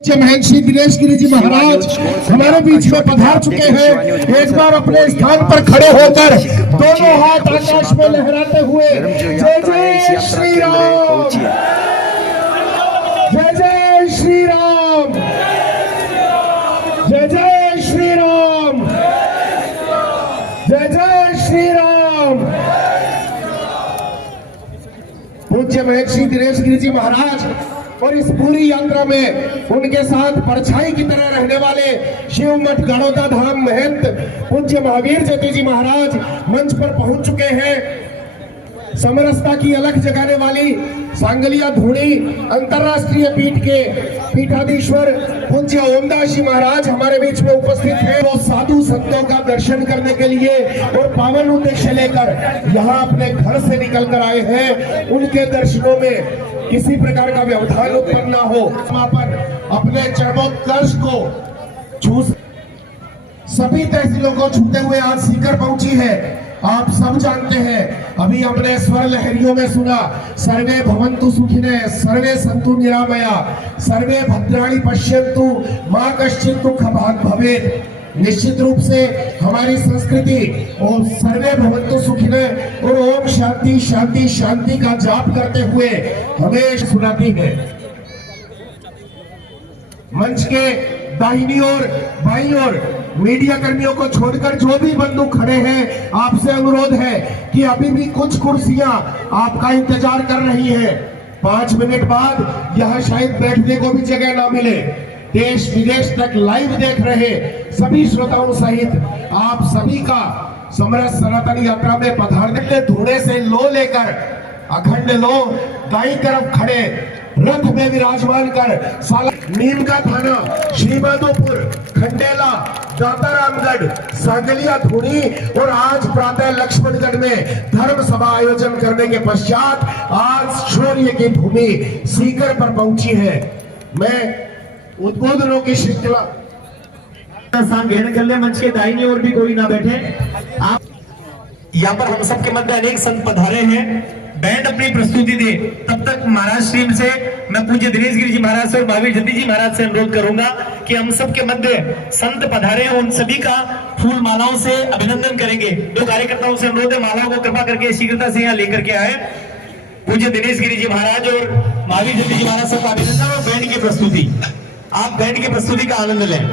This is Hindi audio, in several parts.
महर्षि दिनेश गिरी जी महाराज हमारे बीच में पधार चुके हैं। एक बार अपने स्थान पर खड़े होकर दोनों हाथ आकाश में लहराते हुए जय जय श्री राम, जय जय श्री राम, जय जय श्री राम, जय जय श्री राम। पूज्य महर्षि दिनेश गिरी जी महाराज और इस पूरी यात्रा में उनके साथ परछाई की तरह रहने वाले शिव मठ गड़ौदा धाम महंत पूज्य महावीर ज्योति जी महाराज मंच पर पहुंच चुके हैं। समरसता की अलख जगाने वाली सांगलिया धूणी अंतरराष्ट्रीय पीठ के पीठाधीश्वर पूज्य ओमदास जी महाराज हमारे बीच में उपस्थित हैं। वो साधु संतों का दर्शन करने के लिए और पावन उद्देश्य लेकर यहाँ अपने घर से निकल कर आए हैं। उनके दर्शनों में किसी प्रकार का व्यवधान उत्पन्न न हो, वहां पर अपने चरमोत्कर्ष को छू सभी तहसीलों को छूते हुए आज सीकर पहुंची है। आप सब जानते हैं, अभी हमने स्वर लहरियों में सुना सर्वे भवन्तु सुखिने सर्वे सन्तु निरामया सर्वे भद्राणि पश्यन्तु मां कश्चित् दुःखभाग् भवेत्। निश्चित रूप से हमारी संस्कृति और सर्वे भवन्तु सुखिने और ओम शांति शांति शांति का जाप करते हुए हमें सुनाती है। मंच के दाहिनी ओर बाईं ओर मीडिया कर्मियों को छोड़कर जो भी बंधु खड़े हैं, आपसे अनुरोध है कि अभी भी कुछ कुर्सियां आपका इंतजार कर रही हैं। 5 मिनट बाद यहां शायद बैठने को भी जगह ना मिले। देश विदेश तक लाइव देख रहे सभी श्रोताओं सहित आप सभी का समरस सनातन यात्रा में पधारने धूणे से लो लेकर अखंड लो दाई तरफ खड़े रथ में विराजमान कर साला नीम का थाना श्रीमाधोपुर खंडेला दातारामगढ़ सांगलिया धूणी और आज प्रातः लक्ष्मणगढ़ में धर्म सभा आयोजन करने के पश्चात आज शौर्य की भूमि सीकर पर पहुंची है। मैं उद्बोधनों की श्रृंखला घेरने कर ले। मंच के दाहिनी ओर भी कोई ना बैठे। आप यहाँ पर हम सबके मध्य अनेक संत पधारे हैं। बैंड अपनी प्रस्तुति दे तब तक महाराज स्ट्रीम से मैं पूज्य दिनेश गिरी जी महाराज से और महावीर ज्योति जी महाराज से अनुरोध करूंगा कि हम सबके मध्य संत पधारे हैं, उन सभी का फूल मालाओं से अभिनंदन करेंगे। 2 कार्यकर्ताओं से अनुरोध है, मालाओं को कृपा करके शीघ्रता से यहाँ लेकर के आए। पूज्य दिनेश गिरी जी महाराज और महावीर ज्योति जी महाराज सबका अभिनंदन और बैंड की प्रस्तुति। आप बैंड की प्रस्तुति का आनंद लें।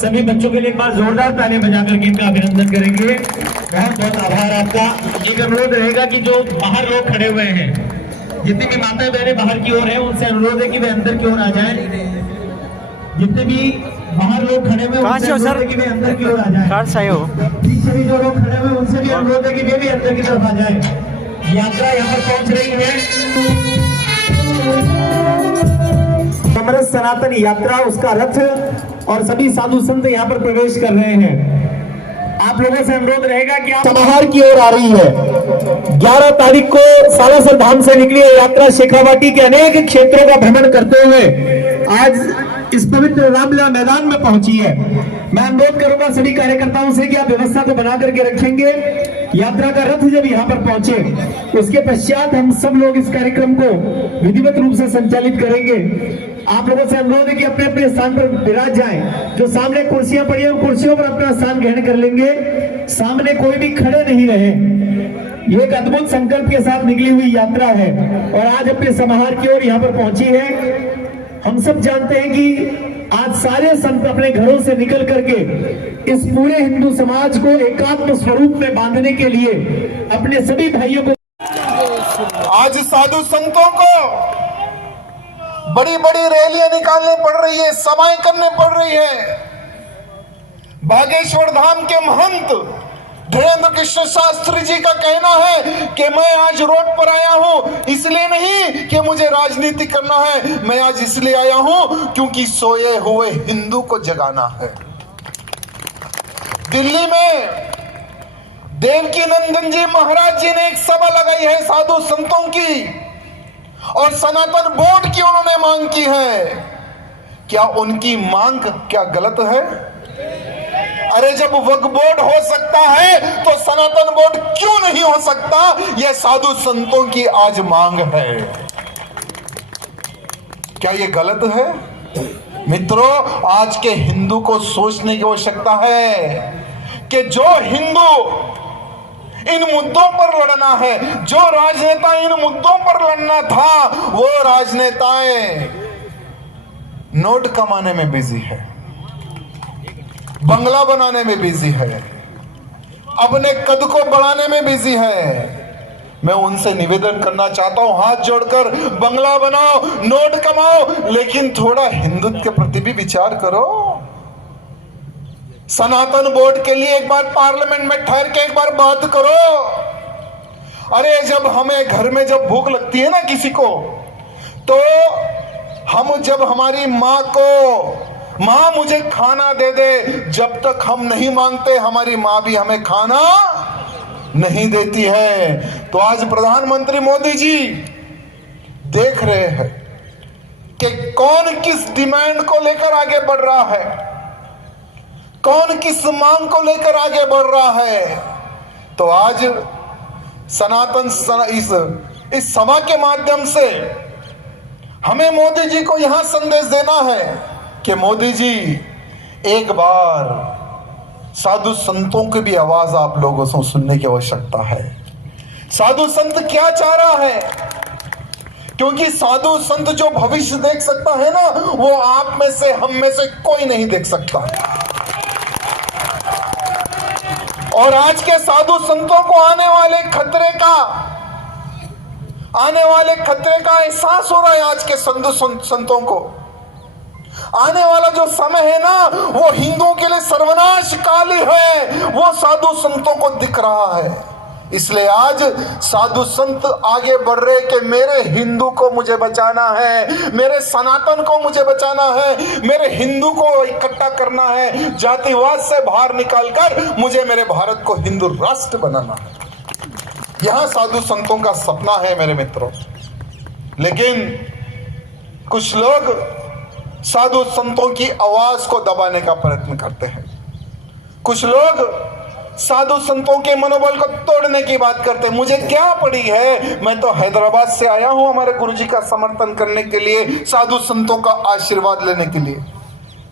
सभी बच्चों के लिए एक बार जोरदार ताली बजा करके इनका अभिनंदन करेंगे। बहुत बहुत आभार आपका। एक अनुरोध रहेगा कि जो बाहर लोग खड़े हुए हैं, जितनी भी माताएं बहनें बाहर की ओर हैं, उनसे अनुरोध है कि वे अंदर की ओर आ जाएं। जितने भी बाहर लोग खड़े हुए हैं, उनसे अनुरोध है कि वे अंदर की ओर आ जाएं। पीछे भी जो लोग खड़े हुए हैं, उनसे भी अनुरोध है कि वे भी अंदर की तरफ आ जाएं। यात्रा यहाँ पर पहुंच रही है। अमृत सनातन यात्रा, उसका रथ और सभी साधु संत यहाँ पर प्रवेश कर रहे हैं। आप लोगों से अनुरोध रहेगा कि आप समाहार की ओर आ रही है। 11 तारीख को सालासर धाम से निकली है यात्रा शेखावाटी के अनेक क्षेत्रों का भ्रमण करते हुए आज इस पवित्र रामलीला मैदान में पहुंची है। मैं अनुरोध करूंगा सभी कार्यकर्ताओं से कि आप व्यवस्था को बना करके रखेंगे। यात्रा का रथ जब यहाँ पर पहुंचे उसके पश्चात हम सब लोग इस कार्यक्रम को विधिवत रूप से संचालित करेंगे। आप लोगों से अनुरोध है कि अपने अपने स्थान पर विराज जाएं। जो सामने कुर्सियां पड़ी हैं, कुर्सियों पर अपना स्थान ग्रहण कर लेंगे। सामने कोई भी खड़े नहीं रहे। ये एक अद्भुत संकल्प के साथ निकली हुई यात्रा है और आज अपने समाहार की ओर यहाँ पर पहुंची है। हम सब जानते हैं कि आज सारे संत अपने घरों से निकल करके इस पूरे हिंदू समाज को एकात्म स्वरूप में बांधने के लिए अपने सभी भाइयों को, आज साधु संतों को बड़ी बड़ी रैलियां निकालनी पड़ रही है, सभाएं करनी पड़ रही है। बागेश्वर धाम के महंत धीरेन्द्र कृष्ण शास्त्री जी का कहना है कि मैं आज रोड पर आया हूं इसलिए नहीं कि मुझे राजनीति करना है, मैं आज इसलिए आया हूं क्योंकि सोए हुए हिंदू को जगाना है। दिल्ली में देवकी नंदन जी महाराज जी ने एक सभा लगाई है साधु संतों की और सनातन बोर्ड की उन्होंने मांग की है। क्या उनकी मांग क्या गलत है? अरे जब वक्फ बोर्ड हो सकता है तो सनातन बोर्ड क्यों नहीं हो सकता? यह साधु संतों की आज मांग है। क्या यह गलत है? मित्रों, आज के हिंदू को सोचने की आवश्यकता है कि जो हिंदू इन मुद्दों पर लड़ना है, जो राजनेता इन मुद्दों पर लड़ना था, वो राजनेताएं नोट कमाने में बिजी है, बंगला बनाने में बिजी है, अपने कद को बढ़ाने में बिजी है। मैं उनसे निवेदन करना चाहता हूं, हाथ जोड़कर, बंगला बनाओ, नोट कमाओ, लेकिन थोड़ा हिंदुत्व के प्रति भी विचार करो। सनातन बोर्ड के लिए एक बार पार्लियामेंट में ठहर के एक बार बात करो। अरे जब हमें घर में जब भूख लगती है ना किसी को, तो हम जब हमारी माँ को, माँ मुझे खाना दे दे, जब तक हम नहीं मांगते हमारी माँ भी हमें खाना नहीं देती है। तो आज प्रधानमंत्री मोदी जी देख रहे हैं कि कौन किस डिमांड को लेकर आगे बढ़ रहा है, कौन किस मांग को लेकर आगे बढ़ रहा है। तो आज इस सभा के माध्यम से हमें मोदी जी को यहां संदेश देना है कि मोदी जी, एक बार साधु संतों की भी आवाज आप लोगों से सुनने की आवश्यकता है। साधु संत क्या चाह रहा है? क्योंकि साधु संत जो भविष्य देख सकता है ना, वो आप में से, हम में से कोई नहीं देख सकता। और आज के साधु संतों को आने वाले खतरे का एहसास हो रहा है। आज के संतों को आने वाला जो समय है ना, वो हिंदुओं के लिए सर्वनाश काली है, वो साधु संतों को दिख रहा है। इसलिए आज साधु संत आगे बढ़ रहे कि मेरे हिंदू को मुझे बचाना है, मेरे सनातन को मुझे बचाना है, मेरे हिंदू को इकट्ठा करना है, जातिवाद से बाहर निकालकर मुझे मेरे भारत को हिंदू राष्ट्र बनाना है। यहां साधु संतों का सपना है मेरे मित्रों। लेकिन कुछ लोग साधु संतों की आवाज को दबाने का प्रयत्न करते हैं। कुछ लोग साधु संतों के मनोबल को तोड़ने की बात करते हैं। मुझे क्या पड़ी है, मैं तो हैदराबाद से आया हूं हमारे गुरुजी का समर्थन करने के लिए, साधु संतों का आशीर्वाद लेने के लिए।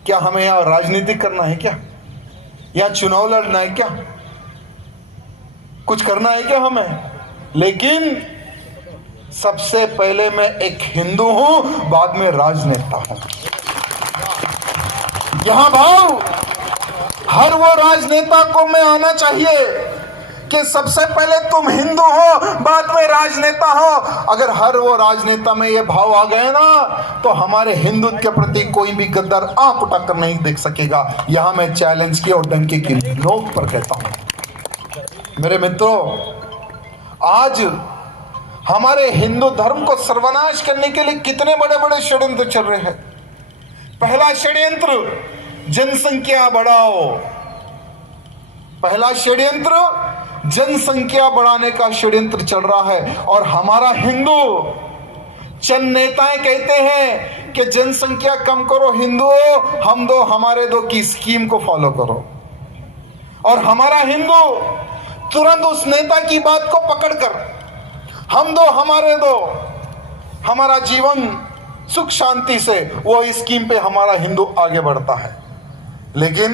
क्या हमें यहाँ राजनीति करना है क्या? या चुनाव लड़ना है क्या? कुछ करना है क्या हमें? लेकिन सबसे पहले मैं एक हिंदू हूं, बाद में राजनेता हूं। यहां भाव हर वो राजनेता को में आना चाहिए कि सबसे पहले तुम हिंदू हो, बाद में राजनेता हो। अगर हर वो राजनेता में ये भाव आ गए ना, तो हमारे हिंदुत्व के प्रति कोई भी गद्दार आंख उठाकर नहीं देख सकेगा। यहां मैं चैलेंज की और डंके की नोक पर कहता हूं। मेरे मित्रों, आज हमारे हिंदू धर्म को सर्वनाश करने के लिए कितने बड़े बड़े षड्यंत्र चल रहे हैं। पहला षड्यंत्र जनसंख्या बढ़ाओ, पहला षड्यंत्र जनसंख्या बढ़ाने का षड्यंत्र चल रहा है। और हमारा हिंदू चंद नेताएं कहते हैं कि जनसंख्या कम करो, हिंदुओं हम दो हमारे दो की स्कीम को फॉलो करो। और हमारा हिंदू तुरंत उस नेता की बात को पकड़कर हम दो हमारे दो, हमारा जीवन सुख शांति से, वो स्कीम पे हमारा हिंदू आगे बढ़ता है। लेकिन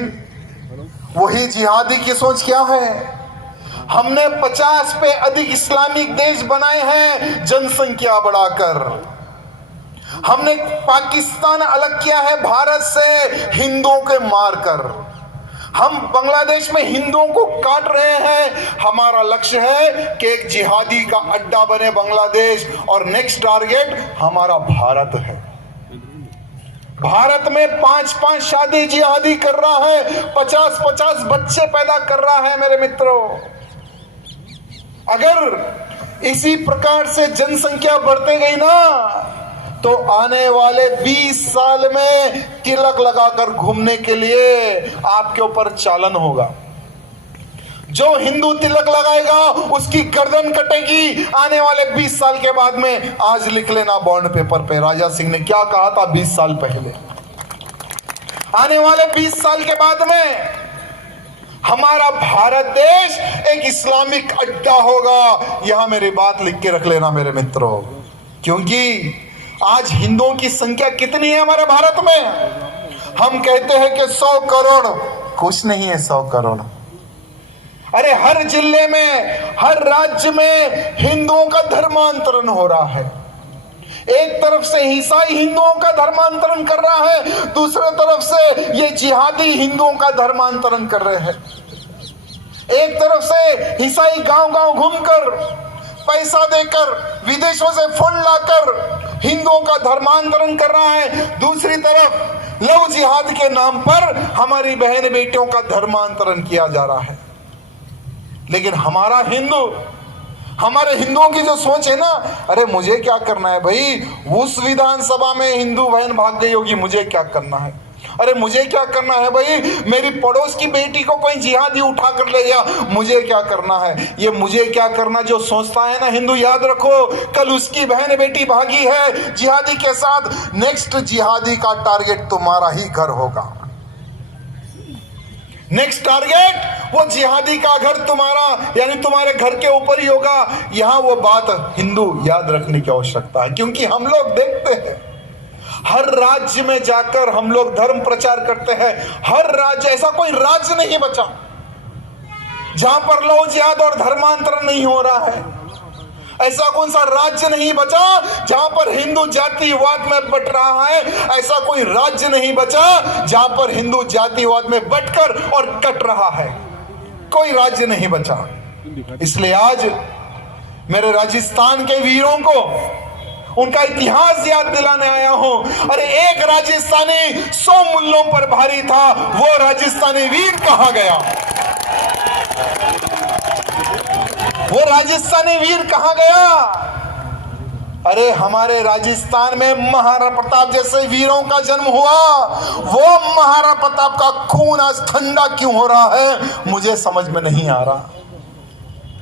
वही जिहादी की सोच क्या है? हमने 50 पे अधिक इस्लामिक देश बनाए हैं जनसंख्या बढ़ाकर। हमने पाकिस्तान अलग किया है भारत से हिंदुओं के मारकर। हम बांग्लादेश में हिंदुओं को काट रहे हैं। हमारा लक्ष्य है कि एक जिहादी का अड्डा बने बांग्लादेश, और नेक्स्ट टारगेट हमारा भारत है। भारत में 5-5 शादी जिहादी कर रहा है, 50-50 बच्चे पैदा कर रहा है। मेरे मित्रों, अगर इसी प्रकार से जनसंख्या बढ़ते गई ना, तो आने वाले 20 साल में तिलक लगाकर घूमने के लिए आपके ऊपर चालन होगा। जो हिंदू तिलक लगाएगा उसकी गर्दन कटेगी आने वाले 20 साल के बाद में। आज लिख लेना बॉन्ड पेपर पे, राजा सिंह ने क्या कहा था 20 साल पहले। आने वाले 20 साल के बाद में हमारा भारत देश एक इस्लामिक अड्डा होगा। यहां मेरी बात लिख के रख लेना मेरे मित्रों, क्योंकि आज हिंदुओं की संख्या कितनी है हमारे भारत में? हम कहते हैं कि 100 करोड़, कुछ नहीं है 100 करोड़। अरे हर जिले में, हर राज्य में हिंदुओं का धर्मांतरण हो रहा है। एक तरफ से ईसाई हिंदुओं का धर्मांतरण कर रहा है, दूसरे तरफ से ये जिहादी हिंदुओं का धर्मांतरण कर रहे हैं। एक तरफ से ईसाई गांव-गांव घूमकर पैसा देकर विदेशों से फंड लाकर हिंदुओं का धर्मांतरण कर रहा है, दूसरी तरफ लव जिहाद के नाम पर हमारी बहन बेटियों का धर्मांतरण किया जा रहा है। लेकिन हमारे हिंदुओं की जो सोच है ना, अरे मुझे क्या करना है भाई, उस विधानसभा में हिंदू बहन भाग गई होगी, मुझे क्या करना है? अरे मुझे क्या करना है भाई, मेरी पड़ोस की बेटी को कोई जिहादी उठा कर ले गया, मुझे क्या करना है? ये मुझे क्या करना जो सोचता है ना हिंदू, याद रखो कल उसकी बहन बेटी भागी है जिहादी के साथ। नेक्स्ट जिहादी का टारगेट तुम्हारा ही घर होगा। नेक्स्ट टारगेट वो जिहादी का घर तुम्हारा, यानी तुम्हारे घर के ऊपर ही होगा। यहां वो बात हिंदू याद रखने की आवश्यकता है, क्योंकि हम लोग देखते हैं हर राज्य में जाकर हम लोग धर्म प्रचार करते हैं। हर राज्य, ऐसा कोई राज्य नहीं बचा जहां पर लव जिहाद और धर्मांतरण नहीं हो रहा है। ऐसा कौन सा राज्य नहीं बचा जहां पर हिंदू जातिवाद में बट रहा है। ऐसा कोई राज्य नहीं बचा जहां पर हिंदू जातिवाद में बटकर और कट रहा है। कोई राज्य नहीं बचा। इसलिए आज मेरे राजस्थान के वीरों को उनका इतिहास याद दिलाने आया हूं। अरे एक राजस्थानी 100 मुल्लों पर भारी था, वो राजस्थानी वीर कहां गया? वो राजस्थानी वीर कहां गया? अरे हमारे राजस्थान में महाराणा प्रताप जैसे वीरों का जन्म हुआ। वो महाराणा प्रताप का खून आज ठंडा क्यों हो रहा है, मुझे समझ में नहीं आ रहा।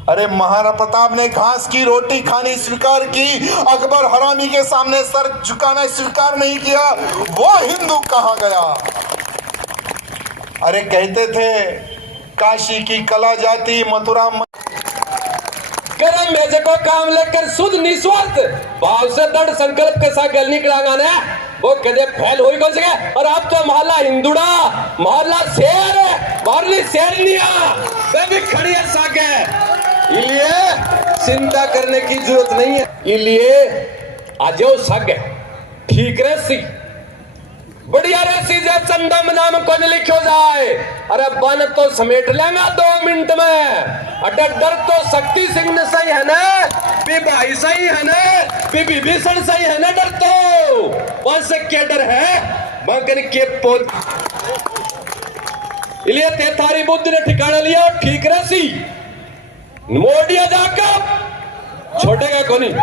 अरे महाराणा प्रताप ने घास की रोटी खानी स्वीकार की, अकबर हरामी के सामने सर झुकाना स्वीकार नहीं किया। वो हिंदू कहां गया? अरे कहते थे काशी की कला जाती मथुरा कर्म भेजे को काम लेकर शुद्ध निस्वार्थ भाव से दृढ़ संकल्प के साथ गल निकलांगा ना, वो कदे फैल हो ही कौन सके। और अब तो मोहल्ला हिंदुड़ा, मोहल्ला शेर है, मोहल्ली शेरनिया वे भी खड़ी है साके। इसलिए चिंता करने की जरूरत नहीं है। इसलिए आज सग ठीक रहे सी बढ़िया रे सीजे चंदम नाम को लिखो जाए। अरे बन तो समेट लेंगा 2 मिनट में। अरे डर तो शक्ति सिंह ने सही है ना, भी भाई सही है ना, भी विभीषण सही है ना। डर तो वहां से क्या डर है मगर के पोत इलिए ते थारी बुद्धि ने ठिकाना लिया ठीक रसी मोडिया जाकर छोड़ेगा कोनी।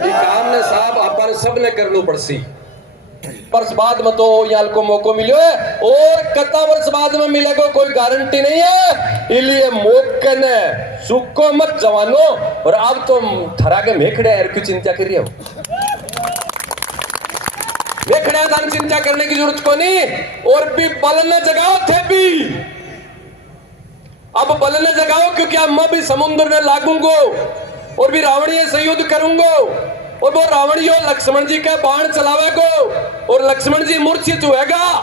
काम ने साहब अपन सब ने करनू पड़सी। वर्ष बाद में तो याल को मौको मिलो है और कितना वर्ष बाद में मिलेगा कोई गारंटी नहीं है। इसलिए मौके ने सुखो मत जवानो। और अब तो थरा के मेखड़े यार क्यों चिंता कर रही हो? मेखड़े दान चिंता करने की जरूरत को नहीं। और भी बल न जगाओ थे भी, अब बल न जगाओ क्योंकि अब मैं भी समुद्र में लागूंगो और भी रावणीय से युद्ध करूंगो। और वो रावणियों लक्ष्मण जी का बाण चलावेगो और लक्ष्मण जी मूर्छित होएगा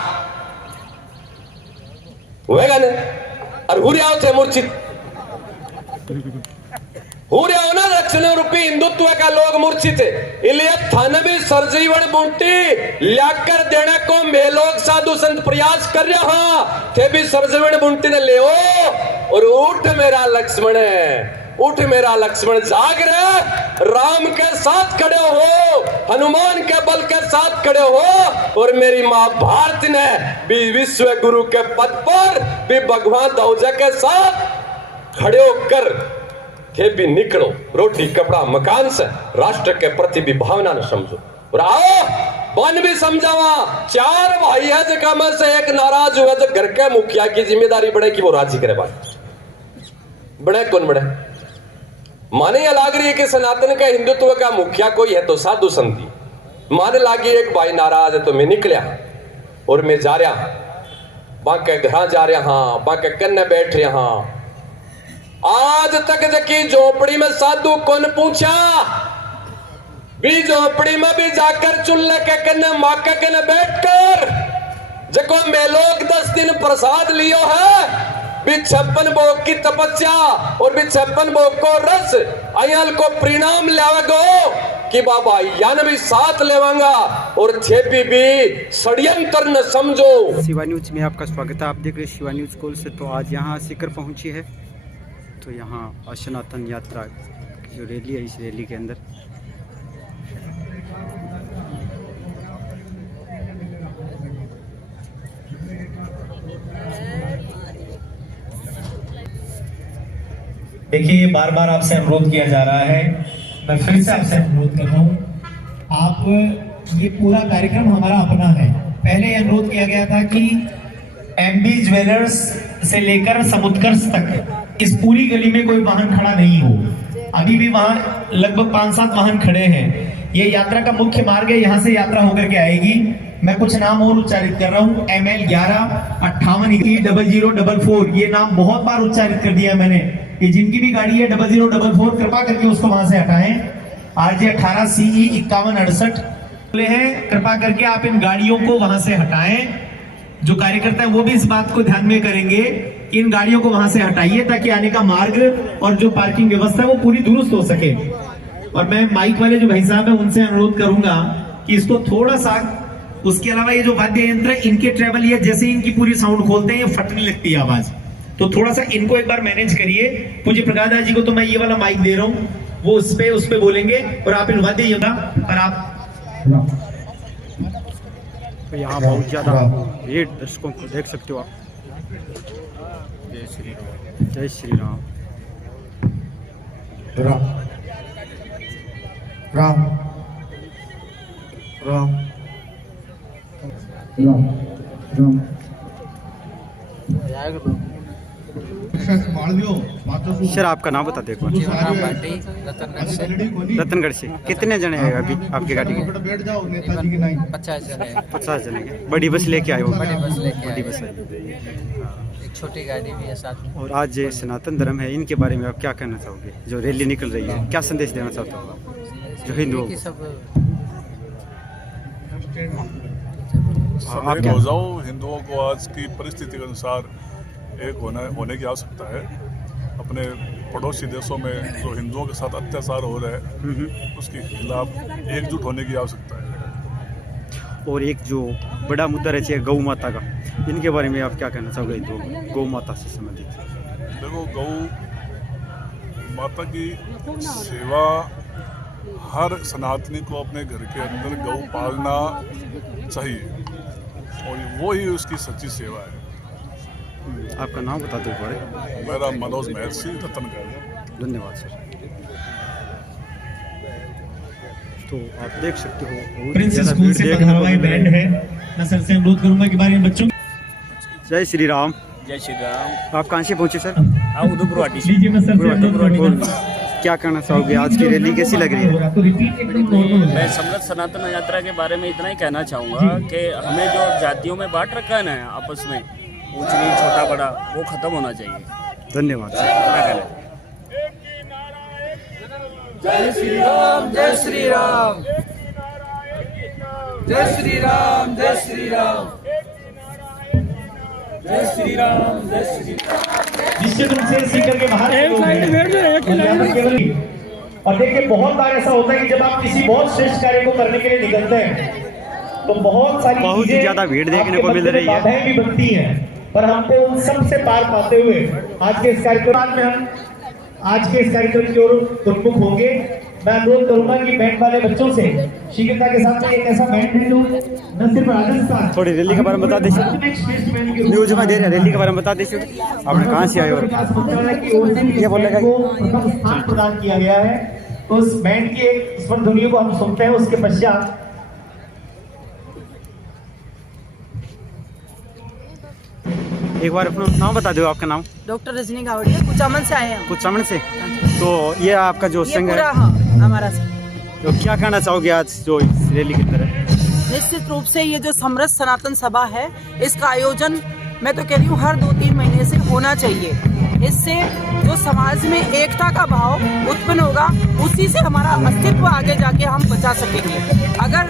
ने। और हुरियाओ थे मूर्छित हुरियाओ ना लक्ष्मण रूपी हिंदुत्व का लोग मूर्छित है। इसलिए थाने भी सरजीवन बूंटी लाकर देने को मैं लोग साधु संत प्रयास कर रहा थे भी सरजीवन बूंटी ने ले और उठ मेरा लक्ष्मण, उठ मेरा लक्ष्मण, जाग रहे, राम के साथ खड़े हो, हनुमान के बल के साथ खड़े हो। और मेरी मां भारती ने भी विश्व गुरु के पद पर भी भगवान दौजा के साथ खड़े होकर थे भी निकलो रोटी कपड़ा मकान से राष्ट्र के प्रति भी भावना न समझो। और आओ बन भी समझावा। 4 भाई है जगह में से एक नाराज हुआ जो घर के मुखिया की जिम्मेदारी बढ़े कि वो राजी करे। बात बड़े कौन बड़े माने यह लाग रही है कि सनातन का हिंदुत्व का मुखिया कोई है तो साधु संती। माने लागी एक भाई नाराज है तो मैं निकलिया और मैं जा रहा बाके घर जा रहा बाके कन्ने बैठ रहा। आज तक जकी झोपड़ी में साधु कौन पूछा भी झोपड़ी में भी जाकर चूल्हे के कन्ने माँ के कन्ने बैठकर जको मैं लोग 10 दिन प्रसाद लियो है भी 56 भोग की तपस्या और भी 56 भोग को रस अयाल को परिणाम लेवगो कि बाबा यान भी साथ लेवांगा और छेपी भी षड्यंत्र न समझो। शिवा न्यूज में आपका स्वागत है। आप देख रहे हैं शिवा न्यूज कॉल से। तो आज यहाँ सीकर पहुँची है तो यहाँ सनातन यात्रा जो रैली है, इस रैली के अंदर देखिए बार बार आपसे अनुरोध किया जा रहा है, मैं फिर से आपसे अनुरोध कर रहा हूँ, आप ये पूरा कार्यक्रम हमारा अपना है। पहले अनुरोध किया गया था कि एमबी ज्वेलर्स से लेकर समुद्रकर्ष तक इस पूरी गली में कोई वाहन खड़ा नहीं हो। अभी भी वहाँ लगभग 5-7 वाहन खड़े हैं। ये यात्रा का मुख्य मार्ग है, यहाँ से यात्रा होकर के आएगी। मैं कुछ नाम और उच्चारित कर रहा हूँ। ML1158E0044 ये नाम बहुत बार उच्चारित कर दिया मैंने। ये जिनकी भी गाड़ी है 0044 कृपा करके उसको वहां से हटाएं। RJ 18CE 5168 हैं, कृपा करके आप इन गाड़ियों को वहां से हटाएं। जो कार्यकर्ता है वो भी इस बात को ध्यान में करेंगे कि इन गाड़ियों को वहां से हटाइए ताकि आने का मार्ग और जो पार्किंग व्यवस्था है वो पूरी दुरुस्त हो सके। और मैं माइक वाले जो भाई साहब है उनसे अनुरोध करूंगा कि इसको थोड़ा सा, उसके अलावा ये जो वाद्य यंत्र है इनके ट्रेवल, ये जैसे इनकी पूरी साउंड खोलते हैं ये फटने लगती है आवाज, तो थोड़ा सा इनको एक बार मैनेज करिए। मुझे प्रकाश दास जी को तो मैं ये वाला माइक दे रहा हूँ, वो उस पे बोलेंगे और आप इन वाद्य यंत्र और आप तो यहाँ बहुत ज़्यादा भीड़ दर्शकों को देख सकते हो आप। जय श्री राम, जय श्री राम। राम राम राम राम राम। सर आपका नाम बता देखो। रतनगढ़ से कितने जने हैं अभी आपकी गाड़ी के? 50 जने के। बड़ी बस लेके आए हो? बड़ी बस है। एक छोटी गाड़ी भी है साथ में। और आज ये सनातन धर्म है, इनके बारे में आप क्या कहना चाहोगे? जो रैली निकल रही है, क्या संदेश देना चाहते हो जो हिंदुओं को? सब आप क्या हिंदुओं को आज की परिस्थिति के अनुसार एक होने की आवश्यकता है। अपने पड़ोसी देशों में जो हिंदुओं के साथ अत्याचार हो रहे हैं उसके खिलाफ एकजुट होने की आवश्यकता है। और एक जो बड़ा मुद्दा रहता है गौ माता का, इनके बारे में आप क्या कहना चाहोगे? जो गौ माता से संबंधित। देखो, गौ माता की सेवा हर सनातनी को अपने घर के अंदर गौ पालना चाहिए और वो ही उसकी सच्ची सेवा है। आपका नाम बता दो एक बार। मेरा मनोज महर्षि रतनगढ़। धन्यवाद सर। तो आप देख सकते हो बहुत प्रिंस ज़्यादा स्कूल भीड़ से देखने पधारा को हुआ मिल रही बैंड है। है। मैं सर से अनुरोध करूंगा कि बारे में बच्चों। जय श्री राम। जय श्री राम। आप कहाँ से पहुँचे सर? उदयपुर लीजिए, मैं सर से अनुरोध करूंगा। क्या कहना चाहोगे? आज की रैली कैसी लग रही है? आपको रिपीट एकदम नॉर्मल हो मैं समृद्ध सनातन यात्रा के बारे में इतना ही कहना चाहूँगा कि हमें जो जातियों में बांट रखा है ना आपस में, ऊंच नीच छोटा बड़ा, वो खत्म होना चाहिए। धन्यवाद सर। क्या कहना है? जय श्री राम। जय श्री राम। जय श्री राम। जय श्री राम। जय श्री राम। जय श्री राम। निश्चित रूप से सीकर के बाहर के लोग हैं। और देखिए, बहुत बार ऐसा होता है कि जब आप किसी बहुत श्रेष्ठ कार्य को करने के लिए निकलते हैं तो बहुत सारी बहुत ही ज्यादा भीड़ देखने को मिल रही है। बाधाएं भी बनती हैं, पर हमको उन सब से पार पाते हुए आज के इस कार्यक्रम में हम आज के इस कार्यक्रम की ओर उन्मुख होंगे। मैं अनुरोध करूंगा कि बैंड वाले बच्चों से शीघ्रता के साथ में एक ऐसा बैंड है जो न सिर्फ राजस्थान, थोड़ी रैली के बारे में बता दीजिए। न्यूज में दे रहे रैली के बारे में बता दीजिए। आपने कहाँ से आए हो? ये बोलेगा प्रथम स्थान प्रदान किया गया है। तो उस बैंड की एक स्वर ध्वनियों को हम सुनते हैं। उसके पश्चात एक बार अपना नाम बता दो। आपका नाम? डॉक्टर रजनी गावड़िया, कुचामन से आए हैं। कुचामन से। तो ये आपका जो संघ है, हाँ, हमारा संघ। तो क्या कहना चाहोगे आज जो इस रैली की तरह? निश्चित रूप से ये जो समृद्ध सनातन सभा है, इसका आयोजन मैं तो कह रही हूँ हर 2-3 महीने से होना चाहिए। इससे जो समाज में एकता का भाव उत्पन्न होगा, उसी से हमारा अस्तित्व आगे जाके हम बचा सकेंगे। अगर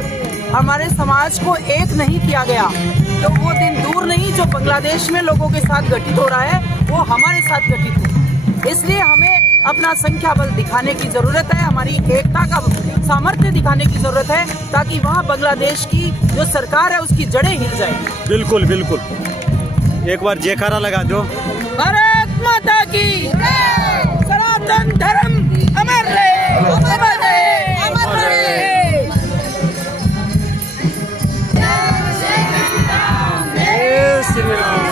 हमारे समाज को एक नहीं किया गया तो वो दिन दूर नहीं जो बांग्लादेश में लोगों के साथ घटित हो रहा है, वो हमारे साथ घटित हो। इसलिए हमें अपना संख्या बल दिखाने की जरूरत है, हमारी एकता का सामर्थ्य दिखाने की जरूरत है, ताकि वहाँ बांग्लादेश की जो सरकार है उसकी जड़ें हिल जाए। बिल्कुल बिल्कुल। एक बार जयकारा लगा दो। भारत माता की सनातन धर्म अमर रहे, अमर रहे, अमर रहे। जय श्री राम।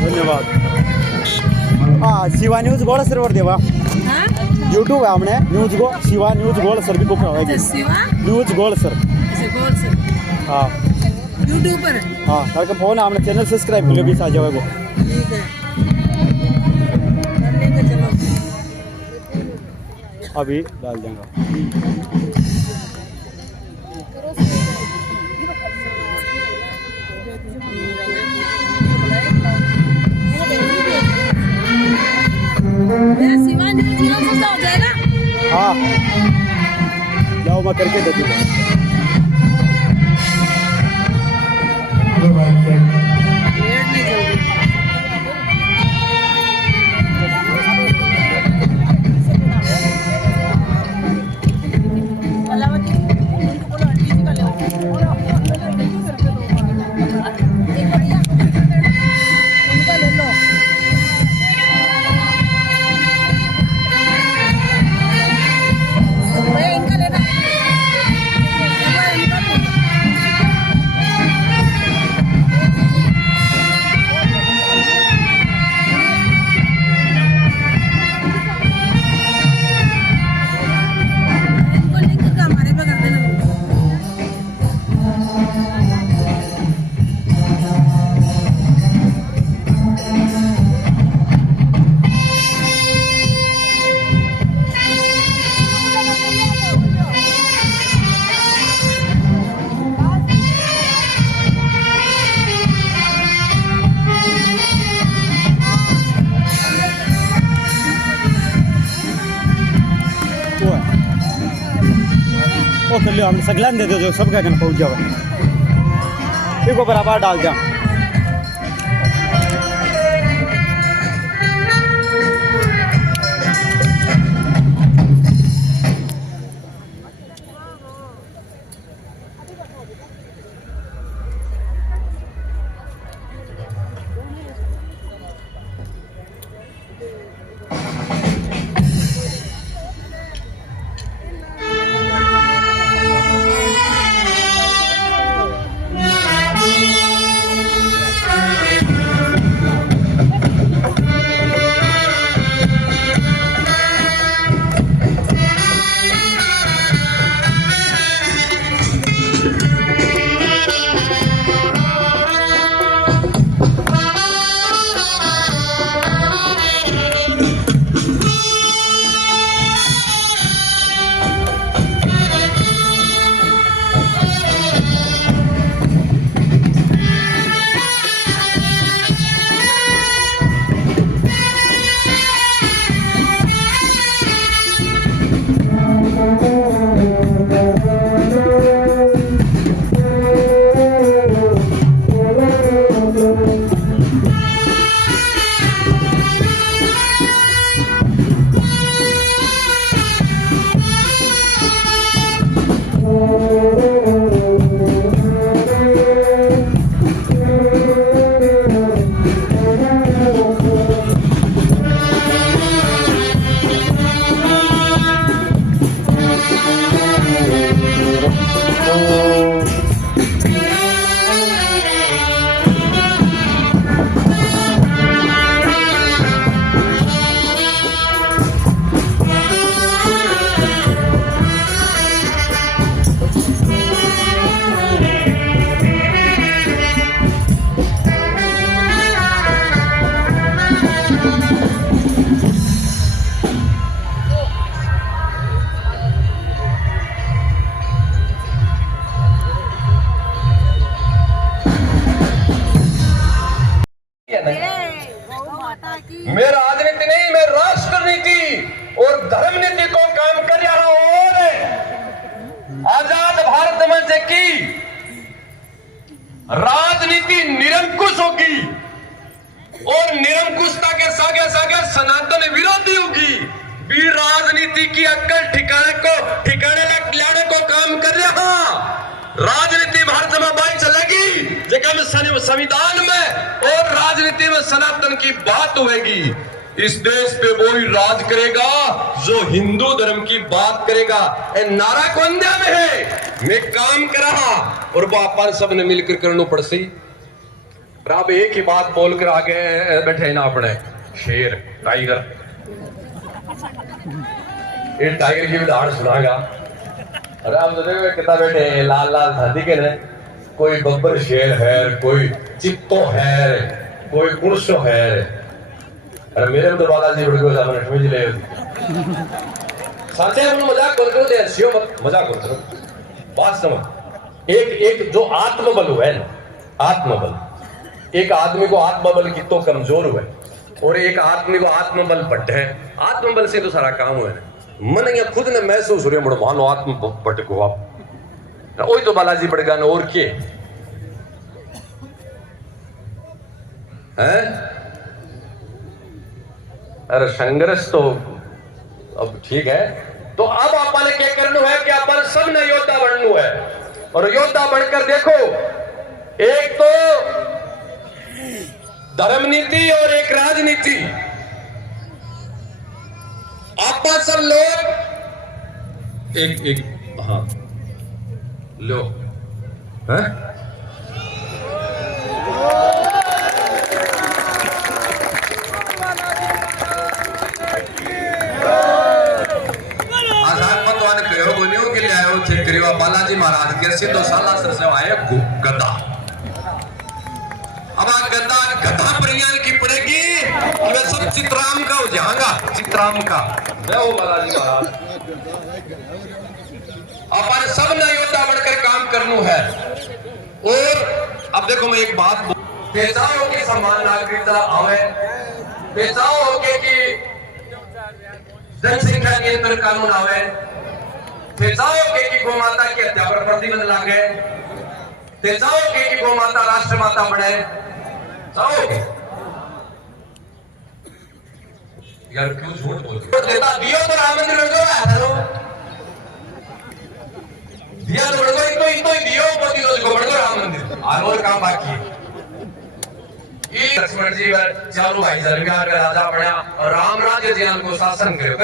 धन्यवाद। हाँ, शिवा न्यूज गोड़ सर वर देवा यूट्यूब है हमने न्यूज को शिवा न्यूज गोड़ सर भी को न्यूज गोड़ सर। हाँ यूट्यूब पर। हाँ, करके फोन हमने चैनल सब्सक्राइब कर लियो, भी आ जाएगा। ठीक है, कर लेंगे। चलो अभी डाल देंगे। हाँ, जाओ मैं करके दे दूँगा। वो कर लियो हमने सगलान दे दो जो सबका कन पहुंच जाओ देखो बराबर डाल जा मैं राजनीति नहीं, मैं राष्ट्र नीति और धर्म नीति को काम कर रहा हूं। और आजाद भारत मंच की राजनीति निरंकुश होगी और निरंकुशता के सागे सागे सनातन विरोधी होगी। भी राजनीति की अक्कल ठिकाने लाने को काम कर रहा। राजनीति भारत में बात चलेगी जगह संविधान में और राजनीति में सनातन की बात होगी। इस देश पे वो ही राज करेगा जो हिंदू धर्म की बात करेगा। ए नारा कौन दिया में है, मैं काम कर रहा और वो अपन सब ने मिलकर करना पड़ सी। अब एक ही बात बोलकर आगे बैठे ना अपने शेर टाइगर, ये टाइगर की भी दहाड़ सुनागा। अरे आप तो देखो कितना बैठे लाल लाल धादी के ने, कोई बब्बर शेर है, कोई चित्तो है, कोई कुर्सो है। अरे मेरे तो बालाजी बड़े को सामने समझ ले साचे हम मजाक कर दे सियो मजाक कर बात समझ। एक जो आत्मबल हुआ है ना, आत्मबल, एक आदमी को आत्मबल की तो कमजोर हुआ है और एक आदमी को आत्मबल बढ़ है। आत्मबल से तो सारा काम हुआ है। मन या खुद ने महसूस हो रही है मानो आत्म बढ़ को आप वही तो बालाजी बढ़ और के हैं। अरे संघर्ष तो अब ठीक है, तो अब अपन क्या करना है कि अपन सब ने योद्धा बनना है। और योद्धा बनकर देखो, एक तो धर्म नीति और एक राजनीति। आप सब लोग एक हाँ लो है के लिए आयो थे करीबा बालाजी महाराज के सिद्धो साला सर से आए गदा। अब गदा गदा प्रियान की पड़ेगी, मैं सब चित्राम का हो जाऊंगा, चित्राम का मैं हो बालाजी महाराज। अपन सब ने योद्धा बनकर काम करना है। और अब देखो मैं एक बात पेशाओं की समान नागरिकता आवे, पेशाओं होके कि जनसंख्या नियंत्रण कानून आवे, पेशाओं के कि कि गौ माता की हत्या पर प्रतिबंध लागे, ते चाहोगे कि गौ माता राष्ट्र माता बने, चाहोगे? यार क्यों झूठ बोलते हो? देता दियो तो राम मंदिर बन गया, दिया तो बन गया, तो दियो पति तो बन गया राम मंदिर, और काम बाकी है। लक्ष्मण जी चारों भाई जलगार का राजा बना और राम राज्य जी को शासन करो,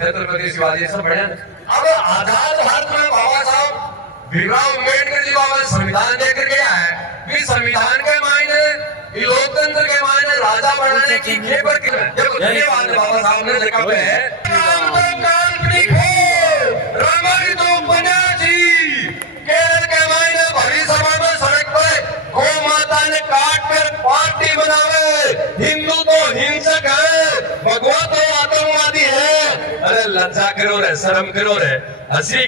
छत्रपति शिवाजी सब बने। अब आजाद भारत में बाबा साहब भीमराव अम्बेडकर जी को संविधान देकर गया है, फिर संविधान के मायने लोकतंत्र के मायने राजा बनाने की खेबर धन्यवाद बाबा साहब ने देखा है। केरल के मायने भरी सभा में सड़क पर गौ माता ने काट कर पार्टी बनावे, हिंदू तो हिंसक है, भगवा तो आतंकवादी है। अरे लज्जा करो रे, शर्म करो रे, हंसी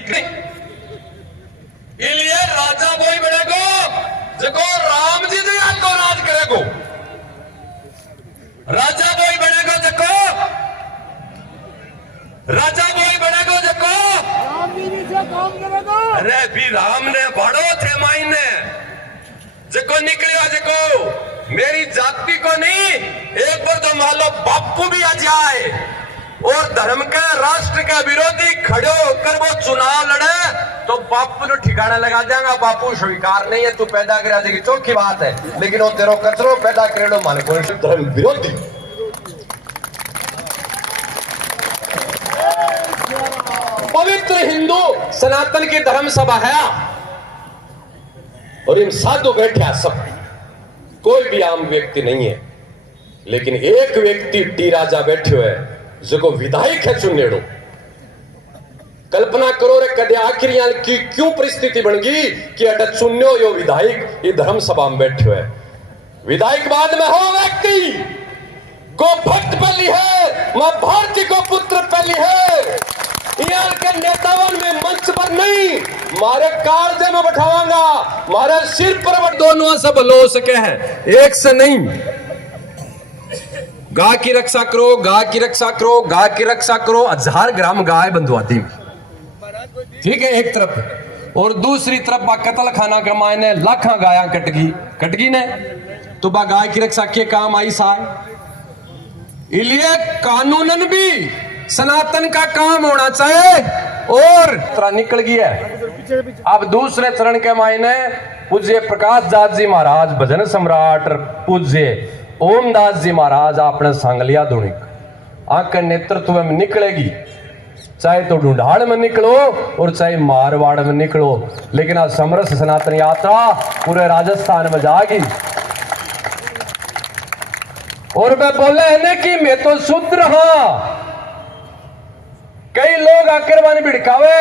इसलिए राजा वही बनेगो जो राम जी दयाल को राज करेगो, राजा वही बनेगो जो राजा वही बनेगो जो राम जी से काम करेगो। अरे भी राम ने बड़ो थे मायने जो निकलिया जो मेरी जाति को नहीं, एक बार तो मान लो बापू भी आ जाए और धर्म के राष्ट्र के विरोधी खड़े होकर वो चुनाव लड़े तो बापू ने ठिकाना लगा देगा, बापू स्वीकार नहीं है, तू पैदा करा देगी, चौकी बात है, लेकिन वो तेरो कचरो पैदा करेलो माने कौन सी धर्म विरोधी। पवित्र हिंदू सनातन की धर्म सभा है और इन साधु बैठे सब, कोई भी आम व्यक्ति नहीं है, लेकिन एक व्यक्ति टी राजा बैठे हुए जो विधायक है चुनेड़ो। कल्पना करो रे कदे आखिर यहाँ की क्यों परिस्थिति बन गई कि अट चुन्यो यो विधायक ये धर्म सभा में बैठे हुए। विधायक बाद में हो व्यक्ति गो भक्त पली है, मां भारती को पुत्र पली है, यहाँ के नेताओं में मंच पर नहीं मारे कालजे में बैठावांगा, मारे सिर पर दोनों सब लो सके हैं, एक से नहीं। गाय की रक्षा करो, गाय की रक्षा करो, गाय की रक्षा करो, 1000 ग्राम गाय बंधवाती, ठीक है एक तरफ, और दूसरी तरफ बा कतल खाना के मायने लाखा गाया कटगी ने, तो बा गाय की रक्षा के काम आई सा। इसलिए कानूनन भी सनातन का काम होना चाहिए और तरह निकल गया है। अब दूसरे चरण के मायने पूज्य प्रकाश दास जी महाराज भजन सम्राट, पूज्य ओमदास जी महाराज आपने सांगलिया धुनिक आंख नेतृत्व में निकलेगी, चाहे तो ढूंढाड़ में निकलो और चाहे मारवाड़ में निकलो, लेकिन आज समरस सनातन यात्रा पूरे राजस्थान में जाएगी। और मैं बोले है ना कि मैं तो शूद्र हाँ, कई लोग आकर वन भिड़कावे,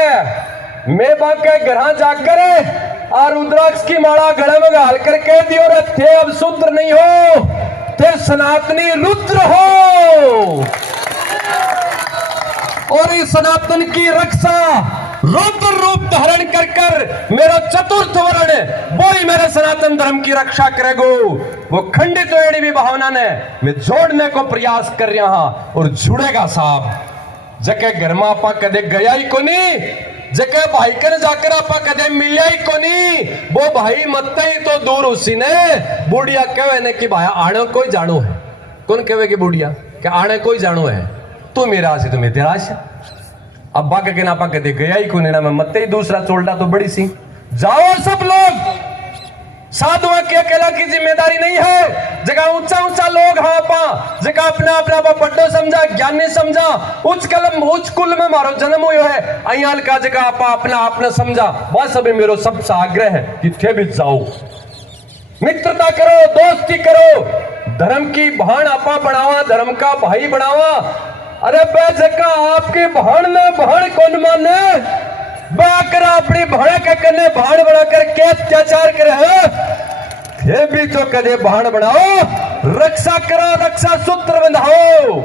मैं बाके घर जाकर और रुद्राक्ष की माला गले में घाल कर कह दियो रे थे अब शूद्र नहीं हो, थे सनातनी रुद्र हो, और इस सनातन की रक्षा रुद्र रूप धारण कर कर मेरा चतुर्थ वर्ण वो ही मेरे सनातन धर्म की रक्षा करेगो। वो खंडित एड़ी भी भावना ने मैं जोड़ने को प्रयास कर रहा हूं और जुड़ेगा साहब। जके घर में आपा कदे गया ही को नहीं, जके भाई कर जाकर आपा कदे मिलिया ही को नहीं, वो भाई मत ही तो दूर उसी ने बुढ़िया कहे ने कि भाई आने कोई जानो है, कौन कहे कि बुढ़िया कि आने कोई जानो है, तू मेरा से तुम्हें तेरा से। अब बाकी के नापा कदे गया ही को नहीं ना, मैं मत ही दूसरा चोल्डा तो बड़ी सी। जाओ सब लोग, साधुओं की अकेला की जिम्मेदारी नहीं है, जगह ऊंचा ऊंचा लोग हाँ पा जगह अपना अपना बड्डो समझा, ज्ञानी समझा, उच्च कलम उच्च कुल में मारो जन्म हुआ है, अयाल का जगह आपा अपना अपना समझा। बस अभी मेरो सबसे आग्रह है कि थे भी जाओ, मित्रता करो, दोस्ती करो, धर्म की बहन आपा बढ़ावा, धर्म का भाई बढ़ावा। अरे जगह आपकी बहन में बहन कौन माने, बाकर अपनी भाड़ के कन्ने भाड़ बनाकर के अत्याचार करे है, ये भी तो कदे भाड़ बनाओ, रक्षा करो, रक्षा सूत्र बंधाओ।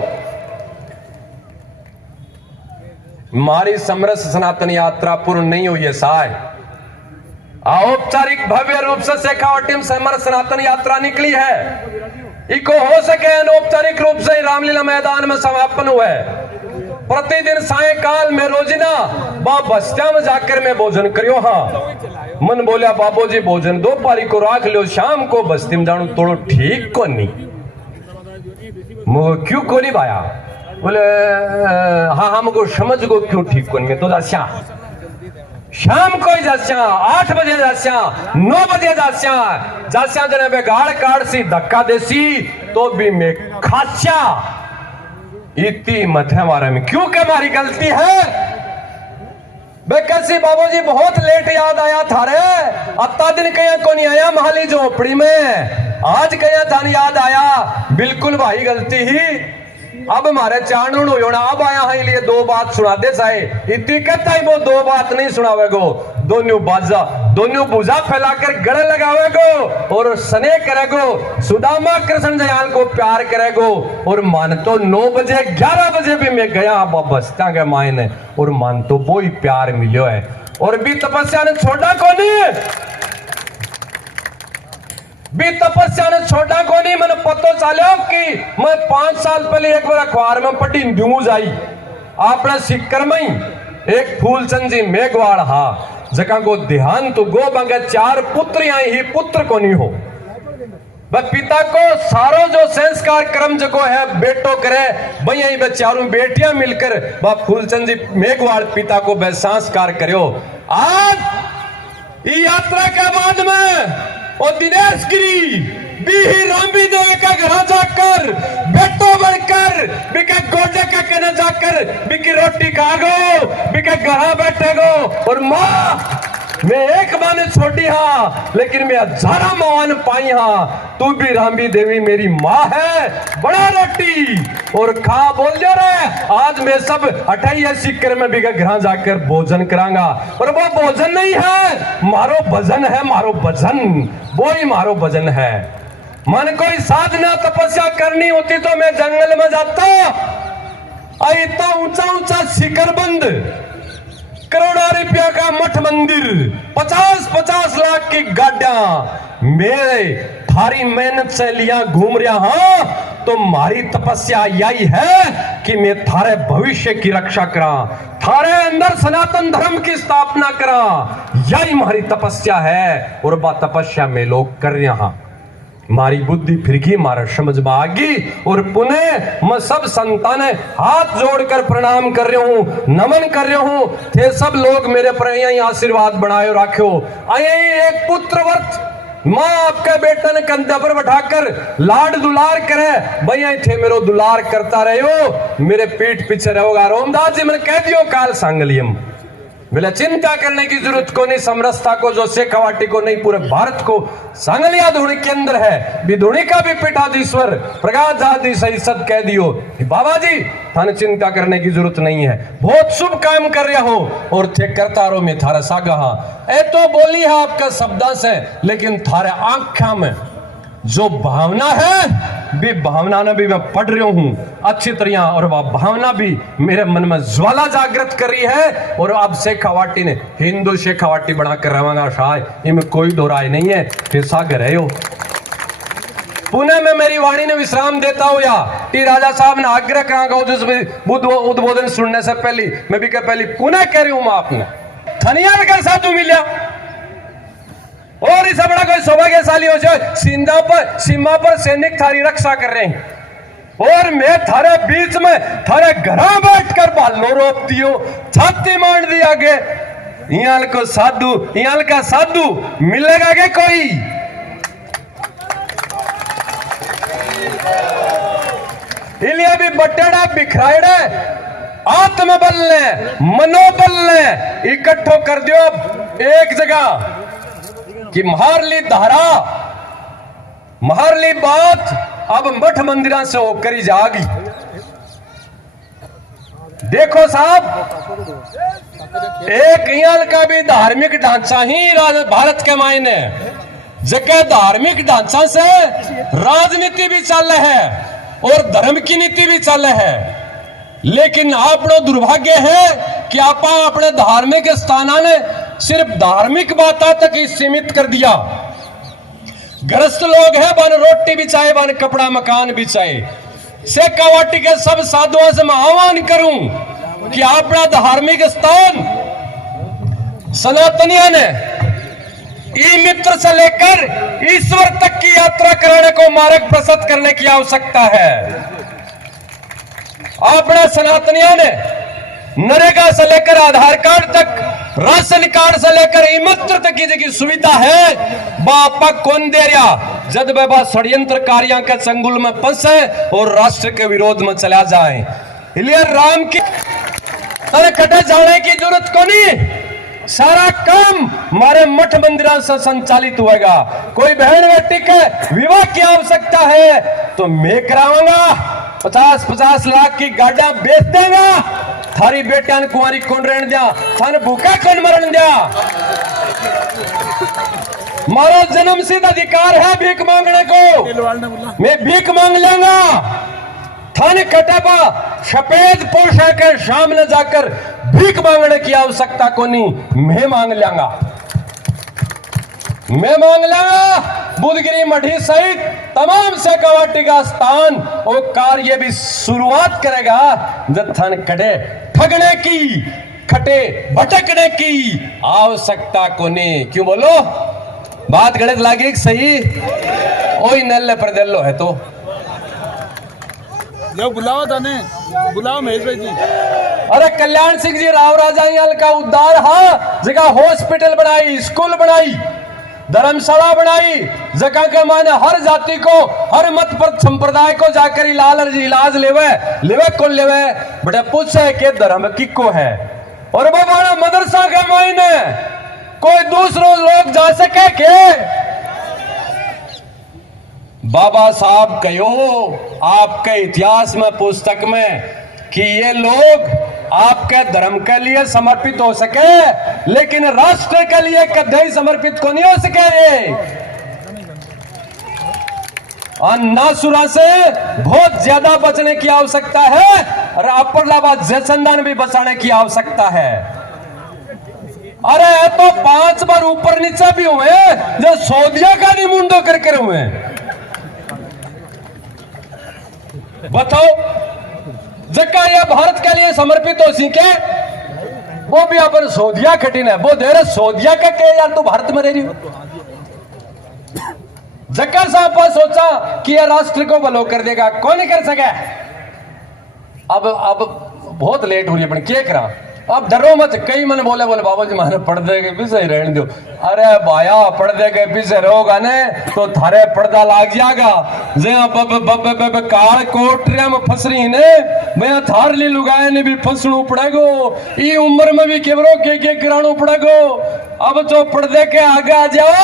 हमारी समरस सनातन यात्रा पूर्ण नहीं हुई है साय, औपचारिक भव्य रूप से शेखावटी समरस सनातन यात्रा निकली है, इको हो सके अनौपचारिक रूप से रामलीला मैदान में समापन हुआ है। प्रतिदिन सायकाल में रोजिना बा बस्तिया में जाकर मैं भोजन करियो। हाँ मन बोलिया बाबू जी भोजन दो पारी को राख लियो, शाम को बस्ती में जाऊं थोड़ो ठीक को नहीं। क्यों को नहीं भाया? बोले हाँ हमको समझ को क्यों ठीक को नहीं। तो जास्या शाम को ही जास्या 8 बजे जास्या 9 बजे जास्या जने बे गाड़ काट सी धक्का देसी तो भी मैं खास्या इतनी मत है हमारे में। क्यों क्या हमारी गलती है? बे कैसी बाबूजी बहुत लेट याद आया थारे, अत्ता दिन कहीं को नहीं आया महाली झोपड़ी में, आज कहीं थान याद आया। बिल्कुल भाई गलती ही। अब हमारे चाणून हो ना अब आया है लिए 2 बात सुना दे साहे। इतनी कहता है वो 2 बात नहीं सुनावेगो, दोनों बाजा दोनों बुझा फैलाकर गले लगावेगो और स्नेह करेगो, सुदामा कृष्ण दयाल को प्यार करेगो। और मान तो 9 बजे 11 बजे भी मैं गया बस्ता के मायने और मान तो वो ही प्यार मिलो है। और भी तपस्या ने छोड़ा को नहीं, भी तपस्या ने छोड़ा को नहीं। मैंने पतो चलो कि मैं 5 साल पहले एक बार अखबार में पढ़ी न्यूज आई आपने सिक्कर में एक फूलचंद जी मेघवाड़ हा जगह को ध्यान तो गो बंगे 4 पुत्र आई ही पुत्र को नहीं हो। वह पिता को सारो जो संस्कार क्रम जो है बेटो करे भाई यही वह 4 बेटियां मिलकर वह फूलचंद जी मेघवाड़ पिता को वह संस्कार करो। आज यात्रा के बाद में और दिनेश गिरी भी रामी देवी का घर जाकर बेटो बनकर बिके गोडे का कहना जाकर बिकी रोटी खागो बिके घर बैठेगो। और माँ मैं एक माने छोटी हाँ लेकिन मैं 1000 मान पाई हाँ। तू भी रामी देवी मेरी माँ है, बड़ा रोटी और खा बोल जो रे। आज मैं सब 28 सिक्कर में भी घर जाकर भोजन करांगा। और वो भोजन नहीं है मारो भजन है, मारो भजन वो ही मारो भजन है। मन कोई साधना तपस्या करनी होती तो मैं जंगल में जाता, इतना ऊंचा ऊंचा शिखर बंद करोड़ों रुपया का मठ मंदिर 50-50 लाख की गाड़ियां मेरे थारी मेहनत से लिया घूम रहा हाँ। तो मारी तपस्या यही है कि मैं थारे भविष्य की रक्षा करा, थारे अंदर सनातन धर्म की स्थापना करा, यही हमारी तपस्या है। और बात तपस्या में लोग कर रहे हैं। मारी बुद्धि फिर की मारा समझ में आ गई। और पुनः मैं सब संतान हाथ जोड़कर प्रणाम कर रहा हूँ, नमन कर रहा हूँ। थे सब लोग मेरे पर यही आशीर्वाद बनाए रखो। एक पुत्र वर्त माँ आपके बेटा ने कंधे पर बैठाकर लाड दुलार करे भैया थे मेरो दुलार करता रहे हो, मेरे पीठ पीछे रहोगा। रोमदास जी मैंने कह दियो काल सांगलियम बोले चिंता करने की जरूरत को नहीं, समरसता को जो शेखावाटी को नहीं पूरे भारत को सांगलिया धुनी के अंदर है। विधुनी का भी पीठाधीश्वर प्रकाश आदि सही सद कह दियो बाबा जी थाने चिंता करने की जरूरत नहीं है, बहुत शुभ काम कर रहा हो और थे करता रहो मैं थारा सागा। ए तो बोली है आपका शब्दा से लेकिन थारे आंखा में जो भावना है भी भावना ने भी मैं पढ़ रहा हूँ अच्छी तरह और वह भावना भी मेरे मन में ज्वाला जागृत कर रही है। और अब शेखावाटी ने हिंदू शेखावाटी बनाकर रहेगा शायद इनमें कोई दो राय नहीं है। फिर सागर है हो पुणे में मेरी वाणी ने विश्राम देता हूँ या टी राजा साहब ने आग्रह करांगा बुद्ध उद्बोधन सुनने से पहले मैं भी पहले पुणे कह रही हूँ आपने थनियार का साधु मिला और इस बड़ा कोई सौभाग्यशाली हो जाए सीमा पर सैनिक थारी रक्षा कर रहे हैं और मैं थारे बीच में थारे घर बैठकर बालो रोप दियो छाती मार दिया गए। यहाँ को साधु यहाँ का साधु मिलेगा क्या कोई? इलिया भी बटेड़ा बिखराएड़े आत्मबल ने मनोबल ने इकट्ठो कर दियो एक जगह कि महारली धारा महारली बात अब मठ मंदिरा से होकर ही जागी। देखो साहब एक यहाँ का भी धार्मिक ढांचा ही भारत के मायने जगह धार्मिक ढांचा से राजनीति भी चल रहा है और धर्म की नीति भी चल रहा है। लेकिन आपनो दुर्भाग्य है कि आप अपने धार्मिक स्थाना ने सिर्फ धार्मिक बातों तक ही सीमित कर दिया। ग्रस्त लोग हैं बन रोटी बिछाए बन कपड़ा मकान बिछाए। शेखावाटी के सब साधुओं से मैं आह्वान करूं कि अपना धार्मिक स्थान सनातनियों ने ई मित्र से लेकर ईश्वर तक की यात्रा कराने को मार्ग प्रशस्त करने की आवश्यकता है। अपना सनातनियों ने नरेगा से लेकर आधार कार्ड तक, राशन कार्ड से लेकर ई मित्र तक की सुविधा है, बापा कौन दे रहा जब बाबा षड्यंत्रकारियों के चंगुल में फंसे और राष्ट्र के विरोध में चला जाए। इसलिए राम की कटे जाने की जरूरत को नहीं, सारा काम हमारे मठ मंदिरों से संचालित होगा। कोई बहन बेटी के विवाह की आवश्यकता है तो मैं कराऊंगा, 50-50 लाख की गाड़ियां बेच देगा। थारी बेटियां ने कुंवारी कौन रहने दिया, थाने भूखा कौन मरण दिया। हमारा जन्म सिद्ध अधिकार है भीख मांगने को, मैं भीख मांग लूंगा। थाने कटापा सफेद पोशाक के सामने जाकर भीख मांगने की आवश्यकता को नहीं, मैं मांग लूंगा, मैं मांग लूंगा। बुधगिरी मढ़ी सहित तमाम से कवाटी का स्थान और कार्य भी शुरुआत करेगा जब थाने कटे ठगने की, खटे भटकने की आवश्यकता को नहीं। क्यों बोलो, बात गलत लगी सही? ओई नल्ले पर दिलो है तो बुलाओ थाने, बुलाओ महेश भाई जी। अरे कल्याण सिंह जी राव राजा का उद्धार हाँ, जगह हॉस्पिटल बनाई, स्कूल बनाई, धर्मशाला बनाई, जगह के माने हर जाति को, हर मत पर संप्रदाय को जाकर इलाज लेवे कौन लेवे बेटा पूछे के धर्म की को है। और वो बड़ा मदरसा के मायने कोई दूसरों लोग जा सके के बाबा साहब कहो आपके इतिहास में पुस्तक में कि ये लोग आपके धर्म के लिए समर्पित हो सके, लेकिन राष्ट्र के लिए कभी समर्पित को नहीं हो सके। अन्नासुरा से बहुत ज्यादा बचने की आवश्यकता है और अपरलाबाद जयचंदन भी बचाने की आवश्यकता है। अरे तो 5 बार ऊपर नीचे भी हुए जो सौदिया का निमुंडो करके हुए। बताओ जक्का ये भारत के लिए समर्पित हो सीखे, वो भी अपन सौदिया कठिन है, वो दे रहे सौदिया का क्या यार तू भारत में रह रही हो। जक्का साहब सोचा कि ये राष्ट्र को भलो कर देगा, कौन नहीं कर सके। अब बहुत लेट हुई अपन क्या करा, अब डरो मत। कई मन बोले बाबा जी मारे पर्दे के पीछे ही रहने दो। अरे भाया पर्दे के पीछे रहोगा ने तो थारे पर्दा लाग जाएगा। काल कोटरिया में फंस रही ने मैं थार ली लुगाए ने भी फंसणू पड़ेगो, ई उम्र में भी केवरो के कराणू पड़ेगो। अब जो पर्दे के आगे आ जाओ,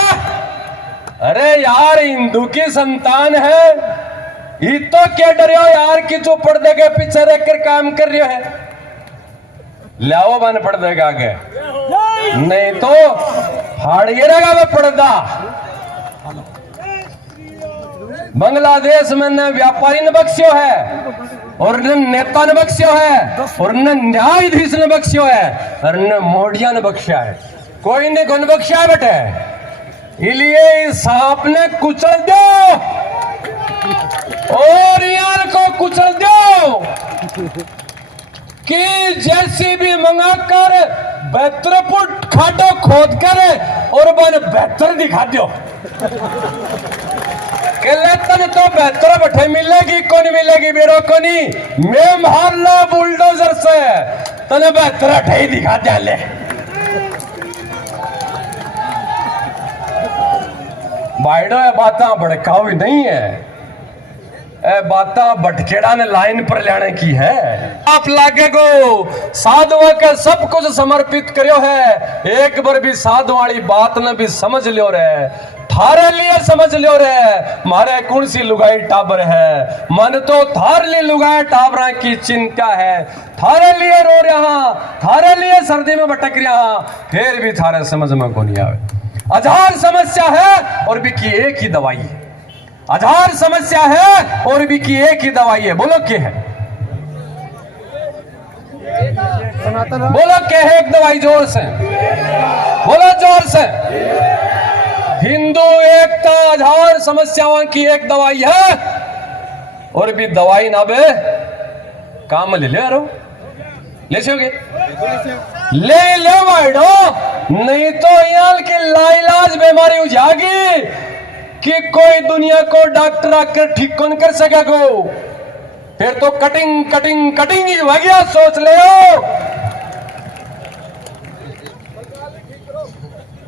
अरे यार हिंदू की संतान है, ये तो क्या डरियो यार कि जो पर्दे के पीछे रहकर काम कर रहे है। लाओ बन पर्दे के आगे, नहीं तो फाड़िए रहेगा वो पर्दा। बांग्लादेश में न व्यापारी ने बख्शियो है और न नेता ने बख्शियो है और न न्यायाधीश ने बख्शियो है और न मोडिया ने बख्शा है, कोई ने कौन बख्शा बेटे। इसलिए इस सांप ने कुचल दो और यार को कुचल दो कि जैसी भी मंगाकर 72 फुट खाडो खोद कर और बन बेहतर दिखा दो। तन तो बेहतर बैठे मिलेगी कौन मिलेगी बेरो को नहीं, मैं मार ला बुलडोजर से तने बेहतर अठे ही दिखा दिया ले। बाइडो ये बात भड़काऊ नहीं है, बाता भटकेड़ा ने लाइन पर लाने की है। आप लागे गो साधुआ के सब कुछ समर्पित करियो है, एक बार भी साधु वाली बात न भी समझ लियो रे, थारे लिए समझ लियो रे। मारे कौन सी लुगाई टाबर है, मन तो थार लिए लुगाई टाबरा की चिंता है, थारे लिए रो रहा, थारे लिए सर्दी में भटक रहा, फिर भी थारे समझ में को नहीं आवे। हजार समस्या है और भी की एक ही दवाई है, हजार समस्या है और भी की एक ही दवाई है। बोलो क्या है, बोलो क्या है एक दवाई, जोर से बोलो, जोर से। हिंदू एकता हजार समस्याओं की एक दवाई है और भी दवाई ना बे काम ले ले यारो। ले ले लो बैठो, नहीं तो यहाँ की लाइलाज बीमारी हो जाएगी कि कोई दुनिया को डॉक्टर आकर ठीक कौन कर सकेगा। फिर तो कटिंग कटिंग कटिंग ही हो गया, सोच ले।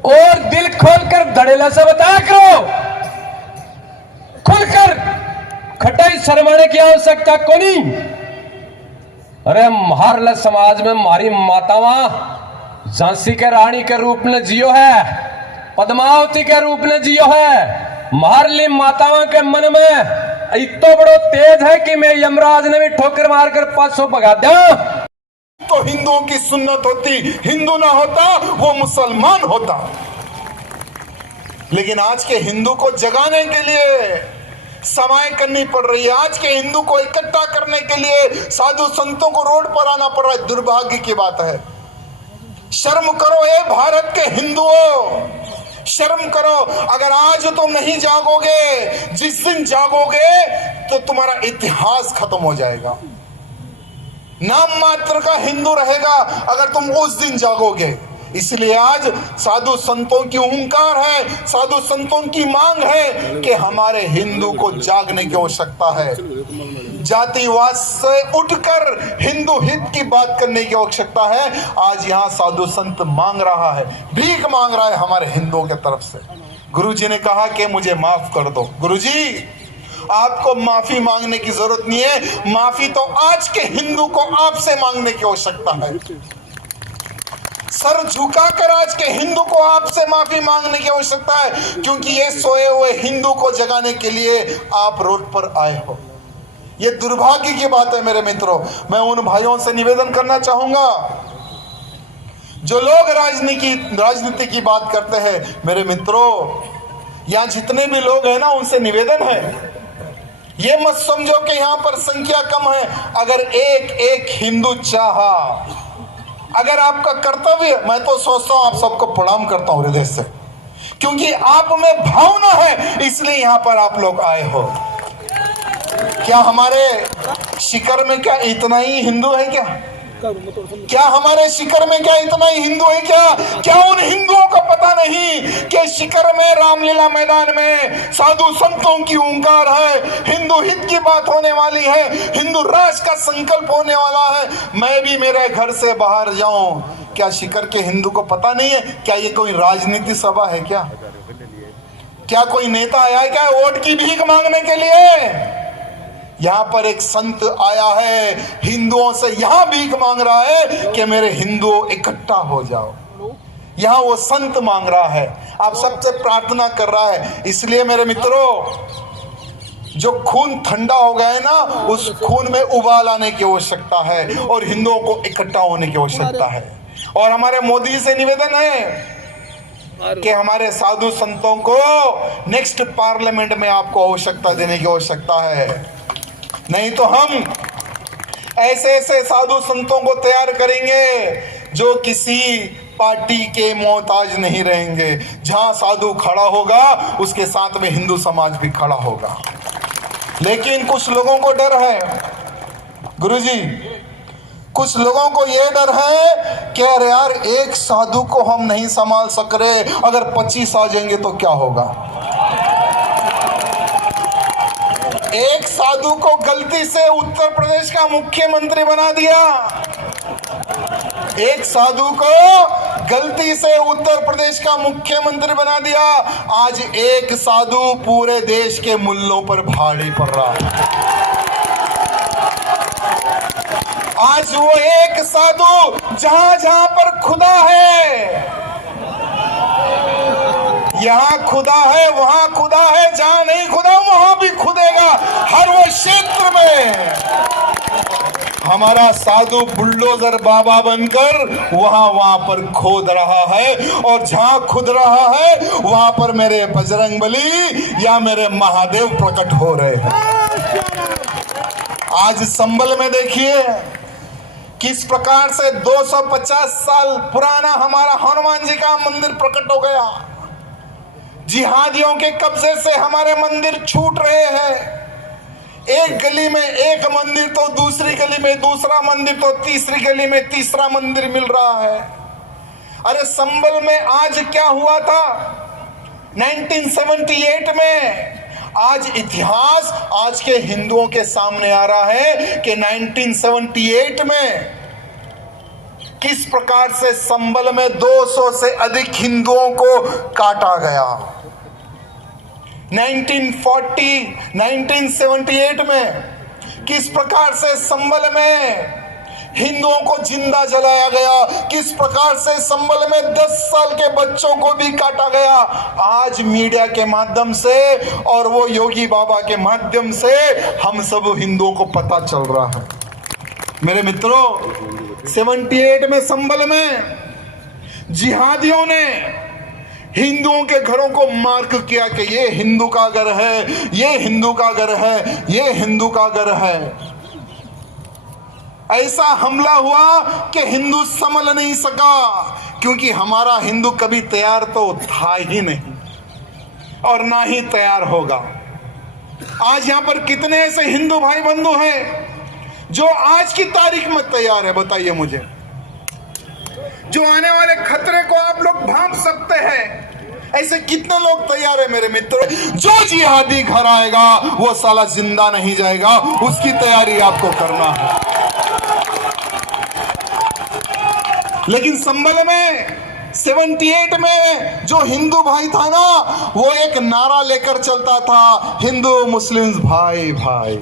और दिल खोलकर धड़ेला से बताया करो, खुलकर खटाई शर्माने की आवश्यकता को नहीं। अरे हर समाज में हमारी मातावा झांसी के रानी के रूप में जियो है, पद्मावती के रूप में जियो है। मारली माताओं के मन में इतना बड़ो तेज है कि मैं यमराज ने भी ठोकर मारकर 500 भगा दिया। तो हिंदुओं की सुन्नत होती, हिंदू ना होता वो मुसलमान होता। लेकिन आज के हिंदू को जगाने के लिए समाएं करनी पड़ रही है। आज के हिंदू को इकट्ठा करने के लिए साधु संतों को रोड पर आना पड़ रहा है। दुर्भाग्य की बात है। शर्म करो ये भारत के हिंदुओं, शर्म करो। अगर आज तुम नहीं जागोगे, जिस दिन जागोगे तो तुम्हारा इतिहास खत्म हो जाएगा। नाम मात्र का हिंदू रहेगा अगर तुम उस दिन जागोगे। इसलिए आज साधु संतों की हुंकार है, साधु संतों की मांग है कि हमारे हिंदू को जागने की आवश्यकता है। जातिवाद से उठकर हिंदू हित की बात करने की आवश्यकता है। आज यहाँ साधु संत मांग रहा है, भीख मांग रहा है हमारे हिंदुओं की तरफ से। गुरुजी ने कहा कि मुझे माफ कर दो। गुरुजी, आपको माफी मांगने की जरूरत नहीं है, माफी तो आज के हिंदू को आपसे मांगने की आवश्यकता है। सर झुकाकर आज के हिंदू को आपसे माफी मांगने की आवश्यकता है, क्योंकि ये सोए हुए हिंदू को जगाने के लिए आप रोड पर आए हो। ये दुर्भाग्य की बात है मेरे मित्रों। मैं उन भाइयों से निवेदन करना चाहूंगा जो लोग राजनीति की बात करते हैं। मेरे मित्रों, यहाँ जितने भी लोग हैं ना, उनसे निवेदन है, ये मत समझो कि यहाँ पर संख्या कम है। अगर एक हिंदू चाहा, अगर आपका कर्तव्य, मैं तो सोचता हूं आप सबको प्रणाम करता हूं हृदय से, क्योंकि आप में भावना है, इसलिए यहां पर आप लोग आए हो। क्या हमारे शिखर में क्या इतना ही हिंदू है क्या? क्या हमारे शिखर में क्या इतना ही हिंदू है क्या? क्या उन हिंदुओं को पता नहीं कि शिखर में, रामलीला मैदान में साधु संतों की हुंकार है, हिंदू हित की बात होने वाली है, हिंदू राष्ट्र का संकल्प होने वाला है। मैं भी मेरे घर से बाहर जाऊं, क्या शिखर के हिंदू को पता नहीं है? क्या ये कोई राजनीति सभा है क्या? क्या कोई नेता आया है क्या वोट की भीख मांगने के लिए? यहाँ पर एक संत आया है, हिंदुओं से यहाँ भीख मांग रहा है कि मेरे हिंदुओं इकट्ठा हो जाओ। यहाँ वो संत मांग रहा है, आप सबसे प्रार्थना कर रहा है। इसलिए मेरे मित्रों, जो खून ठंडा हो गया है ना, उस खून में उबाल आने की आवश्यकता है और हिंदुओं को इकट्ठा होने की आवश्यकता है। और हमारे मोदी से निवेदन है कि हमारे साधु संतों को नेक्स्ट पार्लियामेंट में आपको आवश्यकता देने की आवश्यकता है। नहीं तो हम ऐसे साधु संतों को तैयार करेंगे जो किसी पार्टी के मोहताज नहीं रहेंगे। जहां साधु खड़ा होगा उसके साथ में हिंदू समाज भी खड़ा होगा। लेकिन कुछ लोगों को डर है गुरुजी, कुछ लोगों को यह डर है कि अरे यार, एक साधु को हम नहीं संभाल सक रहे, अगर 25 आ जाएंगे तो क्या होगा। एक साधु को गलती से उत्तर प्रदेश का मुख्यमंत्री बना दिया, एक साधु को गलती से उत्तर प्रदेश का मुख्यमंत्री बना दिया। आज एक साधु पूरे देश के मुल्लों पर भारी पड़ रहा है। आज वो एक साधु जहां पर खुदा है, यहाँ खुदा है, वहां खुदा है, जहां नहीं खुदा वहां भी खुदेगा। हर वो क्षेत्र में हमारा साधु बुलडोजर बाबा बनकर वहां पर खोद रहा है, और जहां खुद रहा है वहां पर मेरे बजरंगबली या मेरे महादेव प्रकट हो रहे हैं। आज संभल में देखिए किस प्रकार से 250 साल पुराना हमारा हनुमान जी का मंदिर प्रकट हो गया। जिहादियों के कब्जे से हमारे मंदिर छूट रहे हैं। एक गली में एक मंदिर तो दूसरी गली में दूसरा मंदिर तो तीसरी गली में तीसरा मंदिर मिल रहा है। अरे संभल में आज क्या हुआ था 1978 में, आज इतिहास आज के हिंदुओं के सामने आ रहा है कि 1978 में किस प्रकार से संभल में 200 से अधिक हिंदुओं को काटा गया। 1978 में किस प्रकार से संभल में हिंदुओं को जिंदा जलाया गया, किस प्रकार से संभल में 10 साल के बच्चों को भी काटा गया। आज मीडिया के माध्यम से और वो योगी बाबा के माध्यम से हम सब हिंदुओं को पता चल रहा है। मेरे मित्रों, 78 में संभल में जिहादियों ने हिंदुओं के घरों को मार्क किया कि ये हिंदू का घर है, ये हिंदू का घर है, ये हिंदू का घर है। ऐसा हमला हुआ कि हिंदू संभल नहीं सका, क्योंकि हमारा हिंदू कभी तैयार तो था ही नहीं और ना ही तैयार होगा। आज यहां पर कितने ऐसे हिंदू भाई बंधु हैं जो आज की तारीख में तैयार है, बताइए मुझे। जो आने वाले खतरे को आप लोग भांप सकते हैं, ऐसे कितने लोग तैयार है मेरे मित्रों। जो जिहादी घर आएगा वो साला जिंदा नहीं जाएगा, उसकी तैयारी आपको करना है। लेकिन संभल में 78 में जो हिंदू भाई था ना, वो एक नारा लेकर चलता था, हिंदू मुस्लिम भाई भाई।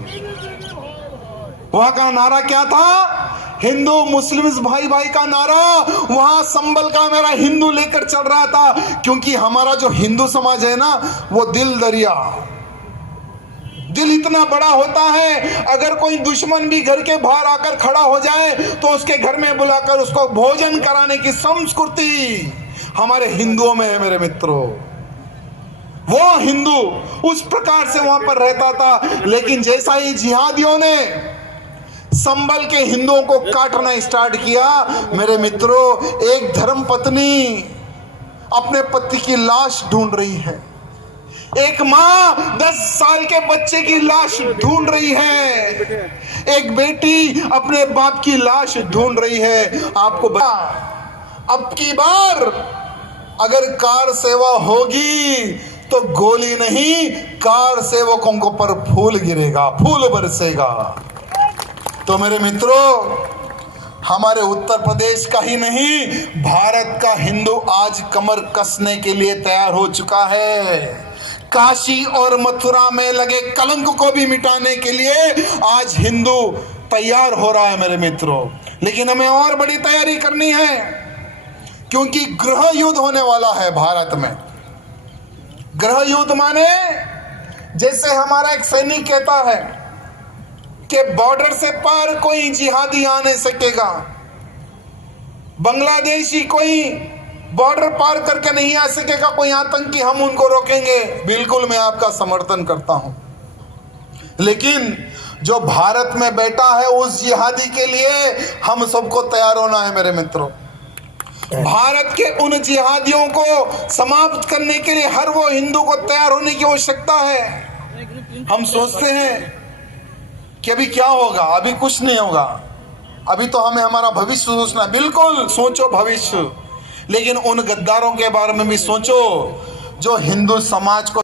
वहां का नारा क्या था? हिंदू मुस्लिम भाई भाई का नारा वहां संभल का मेरा हिंदू लेकर चल रहा था। क्योंकि हमारा जो हिंदू समाज है ना, वो दिल दरिया, दिल इतना बड़ा होता है, अगर कोई दुश्मन भी घर के बाहर आकर खड़ा हो जाए तो उसके घर में बुलाकर उसको भोजन कराने की संस्कृति हमारे हिंदुओं में है मेरे मित्रों। वो हिंदू उस प्रकार से वहां पर रहता था। लेकिन जैसा ही जिहादियों ने संभल के हिंदुओं को काटना स्टार्ट किया, मेरे मित्रों, एक धर्म पत्नी अपने पति की लाश ढूंढ रही है, एक माँ 10 साल के बच्चे की लाश ढूंढ रही है, एक बेटी अपने बाप की लाश ढूंढ रही है। आपको अब की बार अगर कार सेवा होगी तो गोली नहीं, कार सेवकों को पर फूल गिरेगा, फूल बरसेगा। तो मेरे मित्रों, हमारे उत्तर प्रदेश का ही नहीं, भारत का हिंदू आज कमर कसने के लिए तैयार हो चुका है। काशी और मथुरा में लगे कलंक को भी मिटाने के लिए आज हिंदू तैयार हो रहा है मेरे मित्रों। लेकिन हमें और बड़ी तैयारी करनी है, क्योंकि गृह युद्ध होने वाला है भारत में। गृह युद्ध माने जैसे हमारा एक सैनिक कहता है कि बॉर्डर से पार कोई जिहादी आ नहीं सकेगा, बांग्लादेशी कोई बॉर्डर पार करके नहीं आ सकेगा, कोई आतंकी हम उनको रोकेंगे। बिल्कुल मैं आपका समर्थन करता हूं, लेकिन जो भारत में बैठा है उस जिहादी के लिए हम सबको तैयार होना है मेरे मित्रों। भारत के उन जिहादियों को समाप्त करने के लिए हर वो हिंदू को तैयार होने की आवश्यकता है। हम सोचते हैं कि अभी क्या होगा, अभी कुछ नहीं होगा, अभी तो हमें हमारा भविष्य सोचना। बिल्कुल सोचो भविष्य, लेकिन उन गद्दारों के बारे में भी सोचो जो हिंदू समाज को